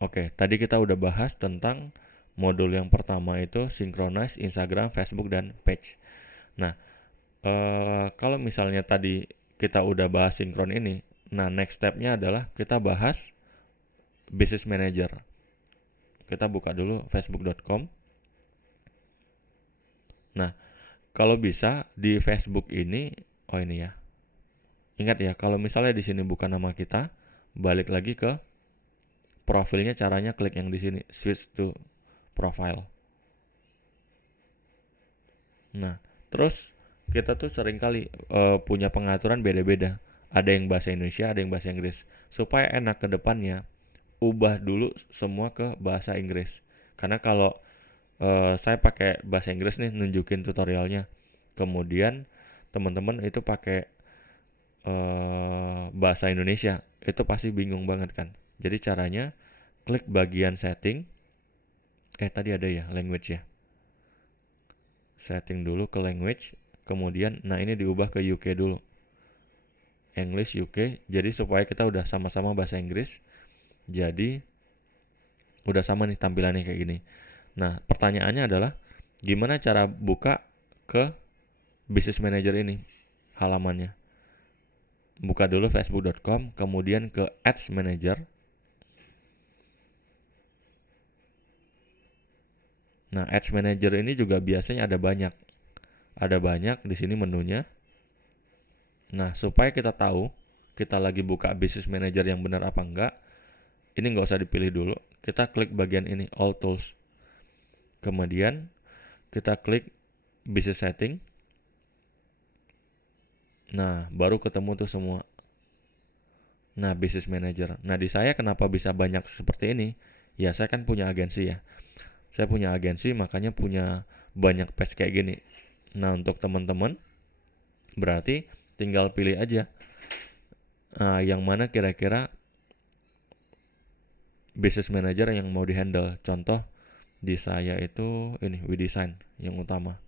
Oke, tadi kita udah bahas tentang modul yang pertama itu synchronize Instagram, Facebook, dan page. Nah, kalau misalnya tadi kita udah bahas sinkron ini, nah next stepnya adalah kita bahas business manager. Kita buka dulu facebook.com. Nah, kalau bisa di Facebook ini, oh ini ya. Ingat ya, kalau misalnya di sini bukan nama kita, balik lagi ke profilnya, caranya klik yang di sini, switch to profile. Nah, terus kita tuh sering kali punya pengaturan beda-beda. Ada yang bahasa Indonesia, ada yang bahasa Inggris. Supaya enak ke depannya, ubah dulu semua ke bahasa Inggris. Karena kalau saya pakai bahasa Inggris nih nunjukin tutorialnya, kemudian teman-teman itu pakai bahasa Indonesia, itu pasti bingung banget kan. Jadi caranya klik bagian setting. Tadi ada ya language ya. Setting dulu ke language, kemudian nah ini diubah ke UK dulu. English UK, jadi supaya kita udah sama-sama bahasa Inggris. Jadi udah sama nih tampilannya kayak gini. Nah, pertanyaannya adalah gimana cara buka ke Business Manager ini halamannya. Buka dulu facebook.com, kemudian ke Ads Manager. Nah, Ads Manager ini juga biasanya ada banyak. Ada banyak di sini menunya. Nah, supaya kita tahu kita lagi buka Business Manager yang benar apa enggak, ini nggak usah dipilih dulu. Kita klik bagian ini, All Tools. Kemudian kita klik Business Setting. Nah, baru ketemu tuh semua. Nah, Business Manager. Nah, di saya kenapa bisa banyak seperti ini? Ya, saya kan punya agensi ya. Saya punya agensi, makanya punya banyak page kayak gini. Nah, untuk teman-teman, berarti tinggal pilih aja yang mana kira-kira Business Manager yang mau di-handle. Contoh, di saya itu ini, WeDesign yang utama.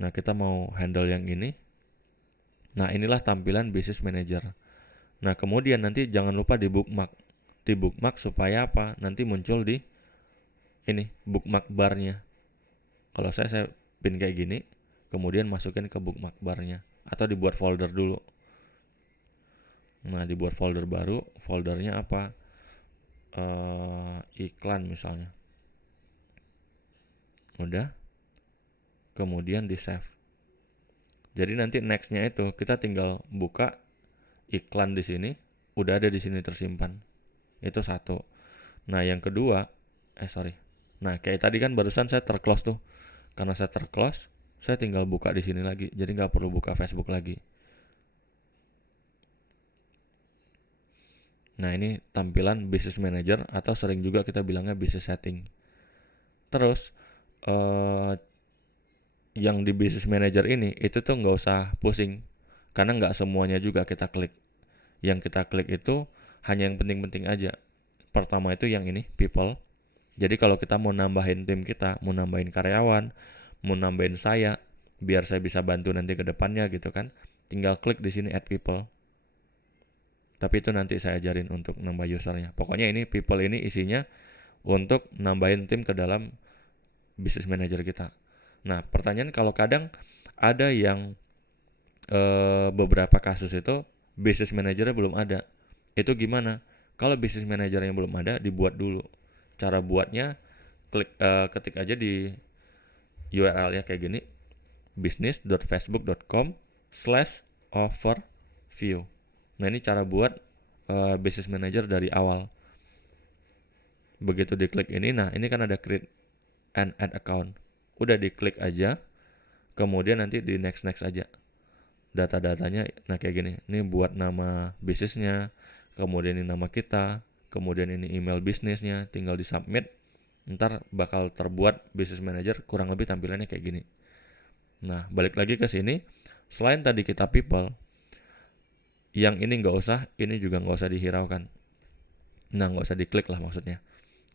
Nah, kita mau handle yang ini. Nah, inilah tampilan Business Manager. Nah, kemudian nanti jangan lupa di bookmark. Di bookmark supaya apa? Nanti muncul di ini, bookmark barnya. Kalau saya pin kayak gini, kemudian masukin ke bookmark barnya. Atau dibuat folder dulu. Nah, dibuat folder baru. Foldernya apa? Iklan misalnya. Udah. Kemudian di save. Jadi nanti nextnya itu kita tinggal buka iklan di sini. Udah ada di sini tersimpan. Itu satu. Nah, yang kedua, sorry. Nah, kayak tadi kan barusan saya terclose tuh. Karena saya terclose, saya tinggal buka di sini lagi. Jadi nggak perlu buka Facebook lagi. Nah, ini tampilan Business Manager atau sering juga kita bilangnya Business Setting. Terus, yang di Business Manager ini, itu tuh nggak usah pusing. Karena nggak semuanya juga kita klik. Yang kita klik itu hanya yang penting-penting aja. Pertama itu yang ini, People. Jadi kalau kita mau nambahin tim kita, mau nambahin karyawan, mau nambahin saya, biar saya bisa bantu nanti ke depannya gitu kan, tinggal klik di sini Add People. Tapi itu nanti saya ajarin untuk nambah usernya. Pokoknya ini People ini isinya untuk nambahin tim ke dalam Business Manager kita. Nah, pertanyaan kalau kadang ada yang beberapa kasus itu Business Manager-nya belum ada. Itu gimana? Kalau Business Manager-nya belum ada, dibuat dulu. Cara buatnya ketik aja di URL-nya kayak gini, business.facebook.com/overview. Nah, ini cara buat Business Manager dari awal. Begitu diklik ini, nah ini kan ada create and add account. Udah diklik aja, kemudian nanti di next aja. Data-datanya, nah kayak gini. Ini buat nama bisnisnya, kemudian ini nama kita, kemudian ini email bisnisnya, tinggal di submit. Ntar bakal terbuat Business Manager kurang lebih tampilannya kayak gini. Nah, balik lagi ke sini. Selain tadi kita people, yang ini nggak usah, ini juga nggak usah dihiraukan. Nah, nggak usah diklik lah maksudnya.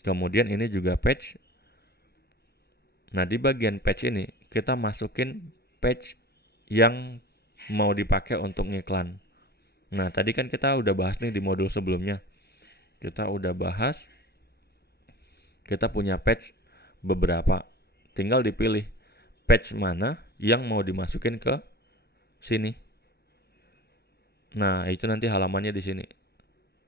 Kemudian ini juga page. Nah, di bagian page ini kita masukin page yang mau dipakai untuk ngiklan. Nah, tadi kan kita udah bahas nih di modul sebelumnya. kita udah bahas, kita punya page beberapa, tinggal dipilih page mana yang mau dimasukin ke sini. Nah, itu nanti halamannya di sini.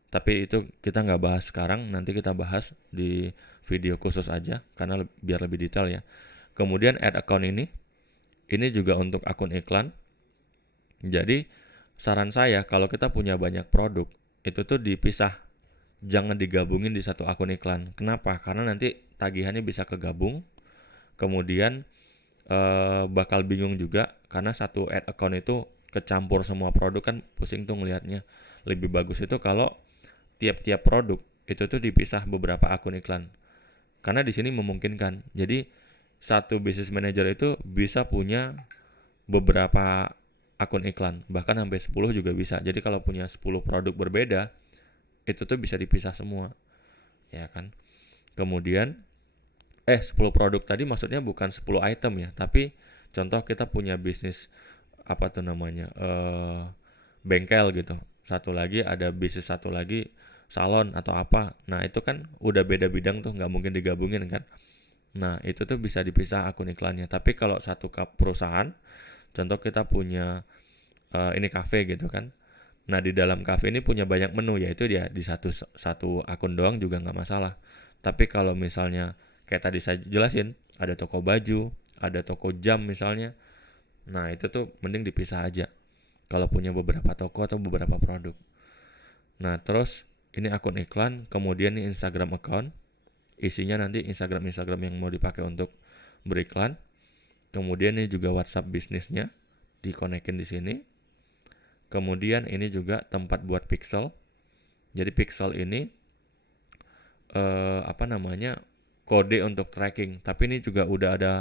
Tapi itu kita nggak bahas sekarang, nanti kita bahas di video khusus aja karena biar lebih detail ya. Kemudian add account ini juga untuk akun iklan. Jadi saran saya kalau kita punya banyak produk, itu tuh dipisah. Jangan digabungin di satu akun iklan. Kenapa? Karena nanti tagihannya bisa kegabung. Kemudian bakal bingung juga karena satu add account itu kecampur semua produk kan pusing tuh ngelihatnya. Lebih bagus itu kalau tiap-tiap produk itu tuh dipisah beberapa akun iklan. Karena di sini memungkinkan. Jadi satu business manager itu bisa punya beberapa akun iklan, bahkan sampai 10 juga bisa. Jadi kalau punya 10 produk berbeda, itu tuh bisa dipisah semua. Ya kan? Kemudian 10 produk tadi maksudnya bukan 10 item ya, tapi contoh kita punya bisnis apa tuh namanya? Bengkel gitu. Satu lagi ada bisnis satu lagi salon atau apa. Nah, itu kan udah beda bidang tuh, nggak mungkin digabungin kan. Nah, itu tuh bisa dipisah akun iklannya. Tapi kalau satu perusahaan, contoh kita punya ini kafe gitu kan. Nah, di dalam kafe ini punya banyak menu, yaitu dia di satu akun doang juga nggak masalah. Tapi kalau misalnya kayak tadi saya jelasin, ada toko baju, ada toko jam misalnya. Nah, itu tuh mending dipisah aja. Kalau punya beberapa toko atau beberapa produk. Nah, terus ini akun iklan, kemudian ini Instagram account. Isinya nanti Instagram yang mau dipakai untuk beriklan. Kemudian ini juga WhatsApp bisnisnya dikonekin di sini. Kemudian ini juga tempat buat pixel. Jadi pixel ini kode untuk tracking. Tapi ini juga udah ada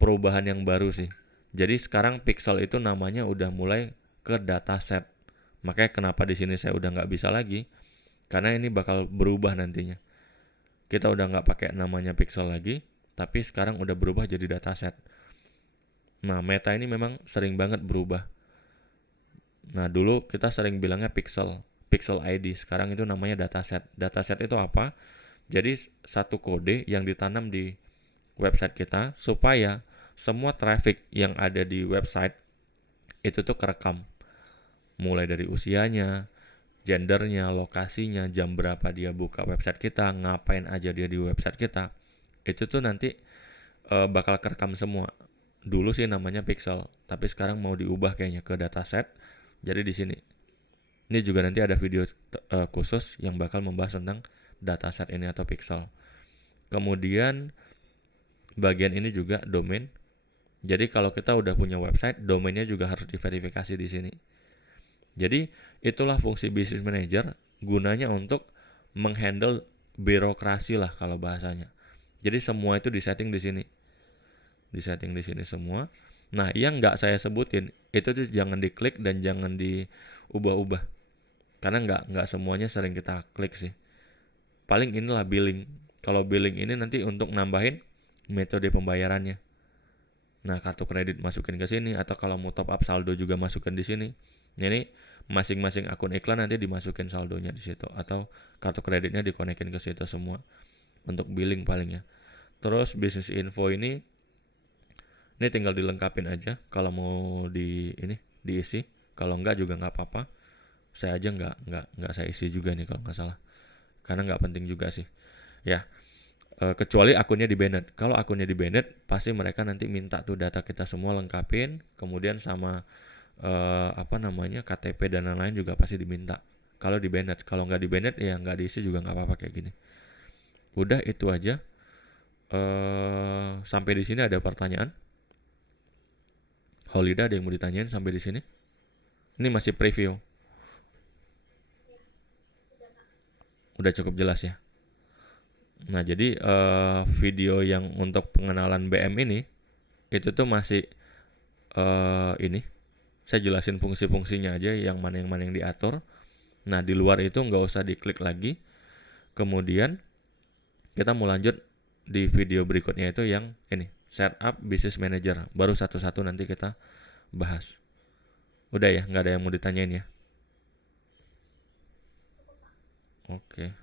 perubahan yang baru sih. Jadi sekarang pixel itu namanya udah mulai ke dataset. Makanya kenapa di sini saya udah nggak bisa lagi, karena ini bakal berubah nantinya. Kita udah nggak pakai namanya pixel lagi, tapi sekarang udah berubah jadi dataset. Nah, Meta ini memang sering banget berubah. Nah, dulu kita sering bilangnya pixel ID. Sekarang itu namanya dataset. Dataset itu apa? Jadi satu kode yang ditanam di website kita supaya semua traffic yang ada di website itu tuh kerekam. Mulai dari usianya, gendernya, lokasinya, jam berapa dia buka website kita, ngapain aja dia di website kita. Itu tuh nanti bakal kerekam semua. Dulu sih namanya pixel, tapi sekarang mau diubah kayaknya ke dataset. Jadi di sini. Ini juga nanti ada video khusus yang bakal membahas tentang dataset ini atau pixel. Kemudian bagian ini juga domain. Jadi kalau kita udah punya website, domainnya juga harus diverifikasi di sini. Jadi itulah fungsi business manager, gunanya untuk menghandle birokrasi lah kalau bahasanya. Jadi semua itu disetting di sini. Disetting di sini semua. Nah, yang nggak saya sebutin itu tuh jangan diklik dan jangan diubah-ubah. Karena nggak semuanya sering kita klik sih. Paling inilah billing. Kalau billing ini nanti untuk nambahin metode pembayarannya. Nah, kartu kredit masukin ke sini, atau kalau mau top up saldo juga masukin di sini. Ini masing-masing akun iklan nanti dimasukin saldonya di situ, atau kartu kreditnya dikonekin ke situ semua untuk billing palingnya. Terus bisnis info ini tinggal dilengkapin aja kalau mau diisi. Kalau enggak juga nggak apa-apa. Saya aja nggak saya isi juga nih kalau nggak salah, karena nggak penting juga sih ya. Kecuali akunnya di banned. Kalau akunnya di banned, pasti mereka nanti minta tuh data kita semua lengkapin, kemudian sama KTP dan lain-lain juga pasti diminta. Kalau di banned, kalau nggak di banned ya nggak diisi juga nggak apa-apa kayak gini. Udah itu aja. Sampai di sini ada pertanyaan? Holida, ada yang mau ditanyain sampai di sini? Ini masih preview. Udah cukup jelas ya. Nah, jadi video yang untuk pengenalan BM ini itu tuh masih ini saya jelasin fungsi-fungsinya aja, yang mana yang diatur. Nah, di luar itu nggak usah diklik lagi. Kemudian kita mau lanjut di video berikutnya, itu yang ini, setup business manager. Baru satu-satu nanti kita bahas. Udah ya, nggak ada yang mau ditanyain ya? Oke.